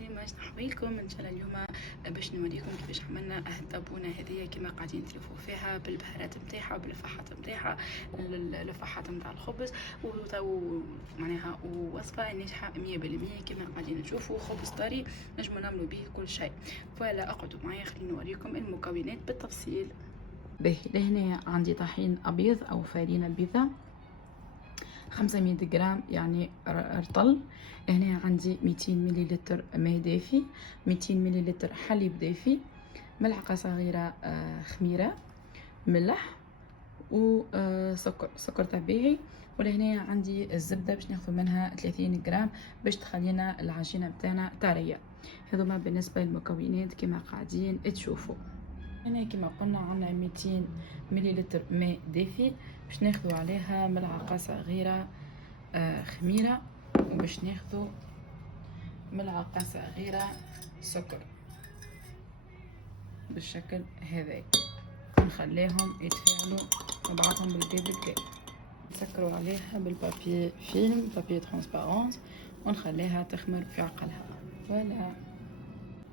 السلامة، شنو احوالكم؟ ان شاء الله اليوم باش نوريكم كيفاش عملنا الطابونة هذيا كما قاعدين تلفوا فيها بالبهارات نتاعها وباللفاحات نتاعها، اللفاحات نتاع الخبز معناها ووصفة ناجحة 100% كما قاعدين تشوفوا. خبز طري نجمو نعملوا به كل شيء. فلا اقعدوا معايا خليني نوريكم المكونات بالتفصيل. باهي لهنا عندي طحين ابيض او فارينة بيضاء 500 جرام يعني رطل. هنا عندي 200 مليلتر ماء دافي، 200 مليلتر حليب دافي، ملعقة صغيرة خميرة، ملح سكر طبيعي. ولهنا عندي الزبدة باش ناخذ منها 30 جرام باش تخلينا العجينة بتاعنا طرية. هذوما بالنسبة للمكونات كما قاعدين تشوفوا. هنا كما قلنا عندنا 200 مليلتر ماء دافي باش ناخذوا عليها ملعقة صغيرة خميرة، وباش ناخذوا ملعقة صغيرة سكر بالشكل هذا، ونخليهم يتفاعلوا مع بعضهم بالكدا. نسكروا عليها بالبابي فيلم بابي ترانسبارونس ونخليها تخمر في عقلها. فوالا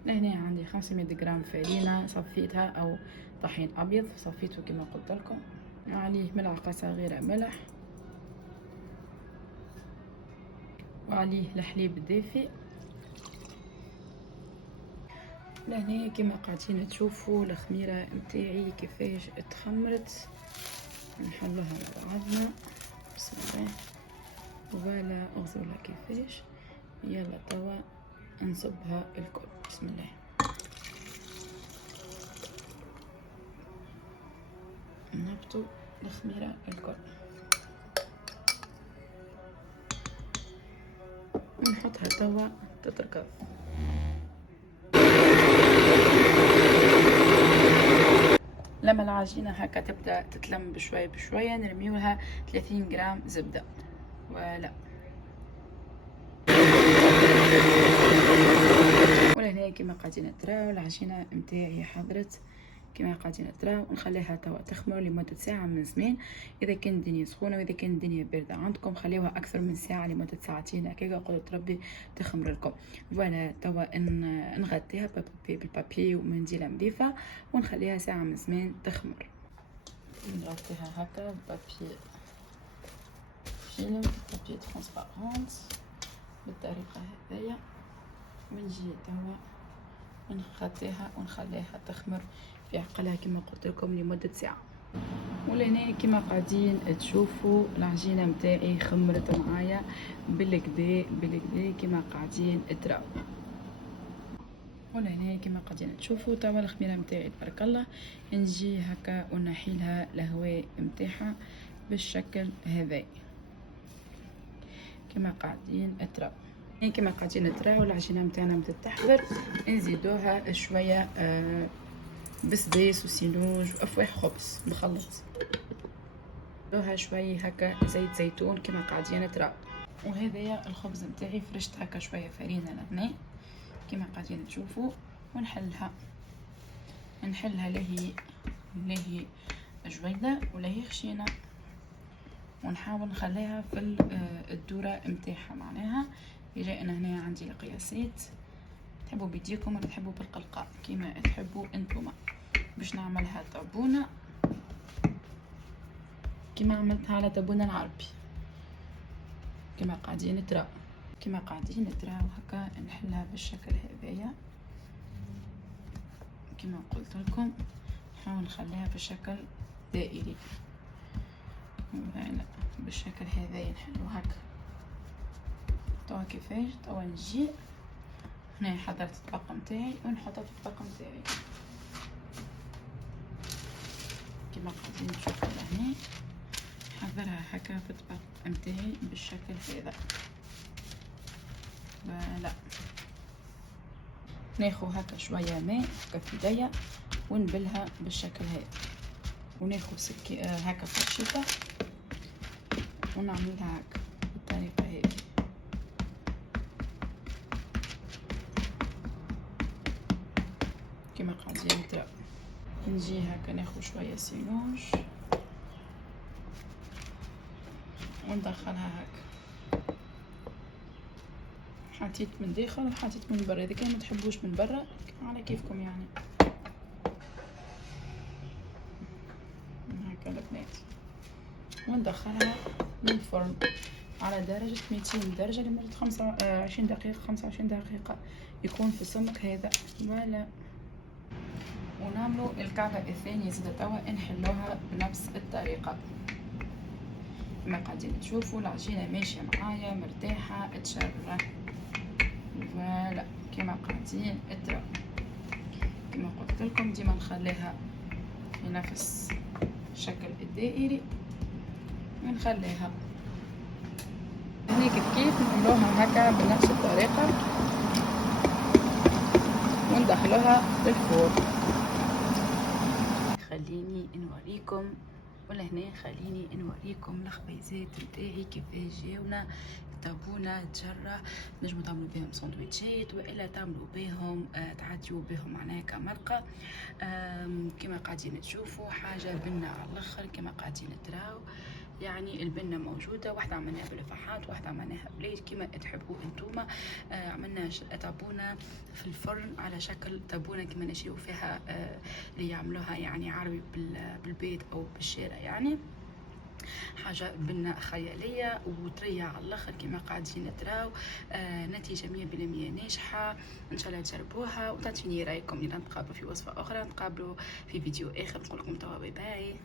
هنا عندي 500 جرام فارينة صفيتها او طحين ابيض صفيته كما قلت لكم، وعليه ملعقة صغيرة ملح، وعليه الحليب الدافئ. لهنا كما قاعدين تشوفوا الخميرة متاعي كيفاش تخمرت. نحلوها مع بعضنا بسم الله. ولا اغزولها كيفاش. يلا توا نصبها الكل بسم الله. نهبطوا الخميرة الكل ونحطها توا تتركض. لما العجينة هكا تبدأ تتلم بشوية بشوية نرميولها 30 جرام زبدة. ولا ولهنا كما قاعدين تراو العجينة متاعي حضرت كما قاعدين تراو. ونخليها توا تخمر لمدة ساعة من زمان إذا كان الدنيا سخونة، وإذا كان الدنيا باردة عندكم خليوها أكثر من ساعة لمدة ساعتين هكاكا قدرة ربي تخمر لكم. فوالا توا نغطيها بالبابي ومنديلة نظيفة ونخليها ساعة من زمان تخمر. نغطيها هكا ببابي فيلم بابي ترانسبارونس بالطريقة هذيا، ونجي توا ونغطيها ونخليها تخمر في عقلها كما قلت لكم لمدة ساعة. ولهنا كما قاعدين تشوفوا العجينة متاعي خمرت معايا بالكدا كما قاعدين تراو. ولهنا كما قاعدين تشوفوا توا الخميرة متاعي تبارك الله. نجي هكا ونحيلها الهواء متاعها بالشكل هذا كما قاعدين تراو. كما قاعدين تراو العجينة متاعنا بدات تحضر. نزيدوها شوية بسداس وسينوج وافواح خبز مخلط، نزيدوها شوية هكا زيت زيتون كما قاعدين تراو. وهذايا الخبز متاعي فرشت هكا شوية فرينة لهنا كما قاعدين تشوفوا. ونحلها لهي جويدة ولهي خشينة، ونحاول نخليها في الدورة متاعها. معناها جاينا هنا عندي القياسات، تحبوا بيديكم ولا تحبوا بالقلقاء كيما تحبوا انتوما. باش نعملها طابونة كيما عملتها على طابونة العربي كما قاعدين تراو. كما قاعدين تراو هكا نحلها بالشكل هذايا كما قلت لكم. نحاول نخليها في شكل دائري بالشكل هذايا نحلو هكا. توا كيفاش توا نجي هنا حضرت الطبق متاعي ونحطها في الطبق متاعي كما قاعدين تشوفوا لهنا. نحضرها هكا في الطبق متاعي بالشكل هذا. فوالا ناخذ هكا شويه ماء هكا في يديا ونبلها بالشكل هذا، وناخذ هكا فرشيطه ونعملها هكا بالطريقه هذه كما قاعدين تراو. نجي هكا ناخذ شويه سينوج وندخلها هكا حطيت من داخل وحطيت من برا، اذا كان ما تحبوش من برا على كيفكم يعني. هكا البنات، وندخلها للفرن على درجة 200 درجة لمدة 25 دقيقة. 25 دقيقة يكون في السمك هذا. فوالا، ونعملوا الكعكة الثانية زادة توا نحلوها بنفس الطريقة كما قاعدين تشوفوا. العجينة ماشية معايا مرتاحة تشرح. فوالا كما قاعدين ترى، كما قلت لكم ديما نخليها في نفس الشكل الدائري ونخليها هني كيف نعملوها هكا بنفس الطريقة وندخلوها للفرن. خليني نوريكم، ولا هنا خليني نوريكم الخبيزات نتاعي كيفاش جاونا. تابونا تجرى، نجمو تعملوا بهم سندويتشات والا تعملوا بهم تعديو بهم معناها كمرقه. كما قاعدين تشوفوا حاجه بنه على الاخر كما قاعدين تراو. يعني البنه موجوده، واحده عملناها بالفحات واحده عملناها بليل كما تحبوا انتوما. عملنا تابونه في الفرن على شكل تابونه كما نشيو فيها اللي يعملوها يعني عربي بالبيت او بالشارع يعني. حاجه بنه خياليه وطريه على الاخر كما قاعدين تراو. نتيجه 100% ناجحه، ان شاء الله تجربوها وتعطيني رايكم. الى نتقابلوا في وصفه اخرى، نتقابلوا في فيديو اخر. نقول لكم توا باي باي.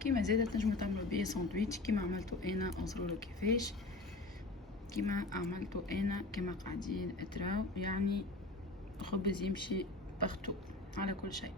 كيما زاده تنجموا تعملوا بيه ساندويتش كيما عملتو انا. انظروا كيفاش كيما عملتو انا كما قاعدين تراو، يعني خبز يمشي بختو على كل شيء.